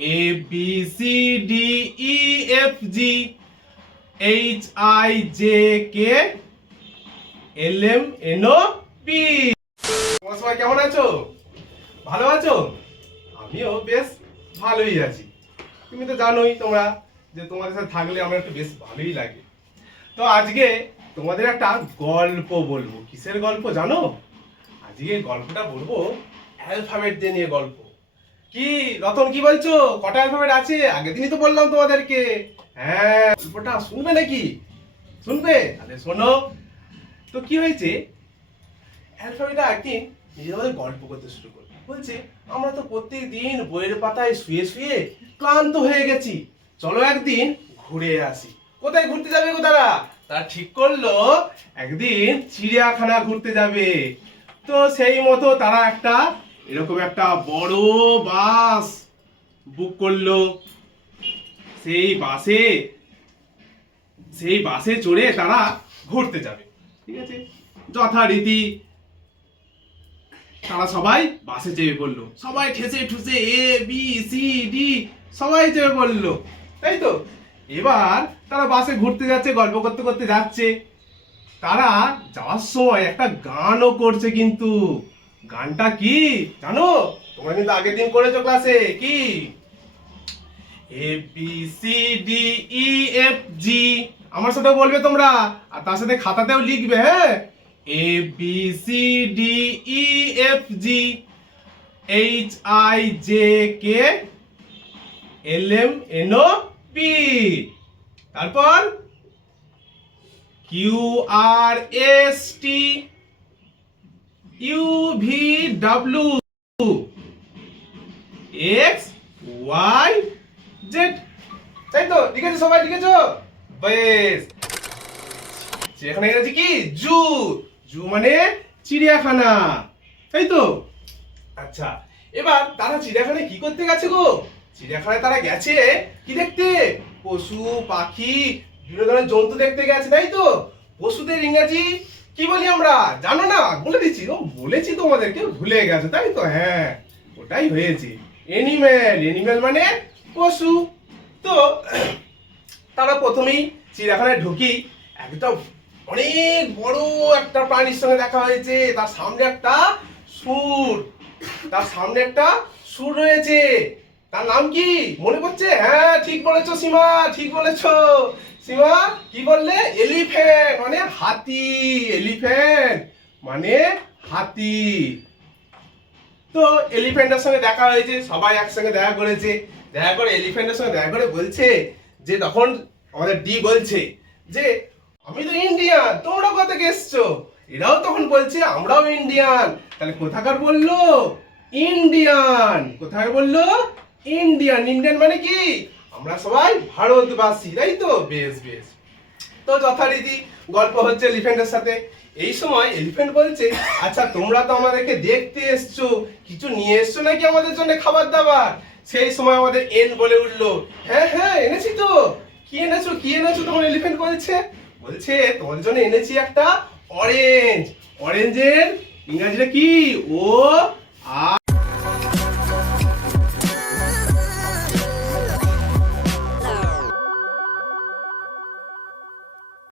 A B C D E F G H I J K L M N O P তোমরা সবাই কেমন আছো? ভালো আছো? আমিও বেশ ভালোই আছি। তুমি তো জানোই তোমরা যে তোমাদের সাথে থাকলে আমার একটু বেশ ভালোই লাগে। তো আজকে তোমাদের একটা গল্প বলব। কিসের গল্প জানো? আজকে গল্পটা বলব অ্যালফাবেট দিয়ে নিয়ে গল্প। কি, রতন, কি বলছো? কটা অ্যালফাবেট আছে? আগের দিনই তো বললাম তোমাদেরকে। হ্যাঁ গল্পটা শুনবে নাকি? শুনবে? তাহলে শোনো। তো কি হয়েছে? অ্যালফাবেটটা একদিন নিজের মধ্যে গল্প করতে শুরু করল। বলছে, আমরা তো প্রত্যেক দিন বইয়ের পাতায় শুয়ে শুয়ে ক্লান্ত হয়ে গেছি। চলো একদিন ঘুরে আসি। কোথায় ঘুরতে যাবে গো তারা? তারা ঠিক করল, একদিন চিড়িয়াখানা ঘুরতে যাবে। তো সেই মতো তারা একটা এরকম একটা বড় বাস বুক করল। সেই বাসে সেই বাসে চড়ে তারা ঘুরতে যাবে, ঠিক আছে? যথারীতি তারা সবাই বাসে চেপে পড়ল। সবাই ঠেসে ঠুসে এ বি সি ডি সবাই চেপে পড়ল, তাই তো? এবার তারা বাসে ঘুরতে যাচ্ছে, গল্প করতে করতে যাচ্ছে। তারা যাওয়ার সময় একটা গানও করছে কিন্তু। গানটা কি? জানো? তোমরা কিন্তু আগের দিন করেছ ক্লাসে কি? A B C D E F G আমার সাথে বলবে তোমরা, আর তার সাথে খাতাতেও লিখবে হ্যাঁ? A B C D E F G H I J K L M N O P তারপর Q R S T U V W X Y Z তাই তো লিখেছো সবাই, লিখেছো? বেশ। সেখানে গেছে কি? জু। জু মানে চিড়িয়াখানা। তাই তো আচ্ছা এবার তারা চিড়িয়াখানায় কি করতে গেছে গো? চিড়িয়াখানায় তারা গেছে কি দেখতে? পশু, পাখি বিভিন্ন ধরনের জন্তু দেখতে গেছে তাই তো পশুদের ইংরাজি কি বলি আমরা? জানো না? বলে দিচ্ছি। ও বলেছি তোমাদেরকে, ভুলে গেছে, তাই তো? হ্যাঁ ওটাই হয়েছে। এনিম্যাল এনিম্যাল মানে পশু। তো, তারা প্রথমেই চিড়িয়াখানায় ঢুকি। একটা অনেক বড় একটা প্রাণীর সঙ্গে দেখা হয়েছে। তার সামনে একটা সুর। তার সামনে একটা সুর রয়েছে। তার নাম কি? মনে পড়ছে? হ্যাঁ ঠিক বলেছ সীমা, ঠিক বলেছ। সীমা কি বললে? এলিফ্যান্ট মানে হাতি, এলিফ্যান্ট মানে হাতি। তো এলিফ্যান্টের সঙ্গে দেখা হয়েছে, সবাই একসঙ্গে দেখা করেছে। দেখা করে এলিফ্যান্টের সঙ্গে দেখা করে বলছে যে, তখন আমাদের ডি বলছে যে, আমি তো ইন্ডিয়ান, তোমরা কোথা থেকে এসছো? এরাও তখন বলছে, আমরাও ইন্ডিয়ান। তাহলে কোথাকার বলল? ইন্ডিয়ান। কোথায় বলল? ইন্ডিয়ান। ইন্ডিয়ান মানে কি? আমরা সবাই ভারতবাসী, তাই তো? বেশ বেশ। তো যথারীতি গল্প হচ্ছে এলিফ্যান্টের সাথে। এই সময় এলিফ্যান্ট বলছে আচ্ছা তোমরা তো আমাদেরকে দেখতে এসছো। কিছু নিয়ে এসছো নাকি আমাদের জন্য খাবার দাবার সেই সময় আমাদের এন বলে উঠল হ্যাঁ হ্যাঁ এনেছি তো। কি এনেছো? কি এনেছো? তোমার এলিফ্যান্ট বলছে বলছে তোমাদের জন্য এনেছি একটা অরেঞ্জ। অরেঞ্জের ইংরাজিটা কি? ও আর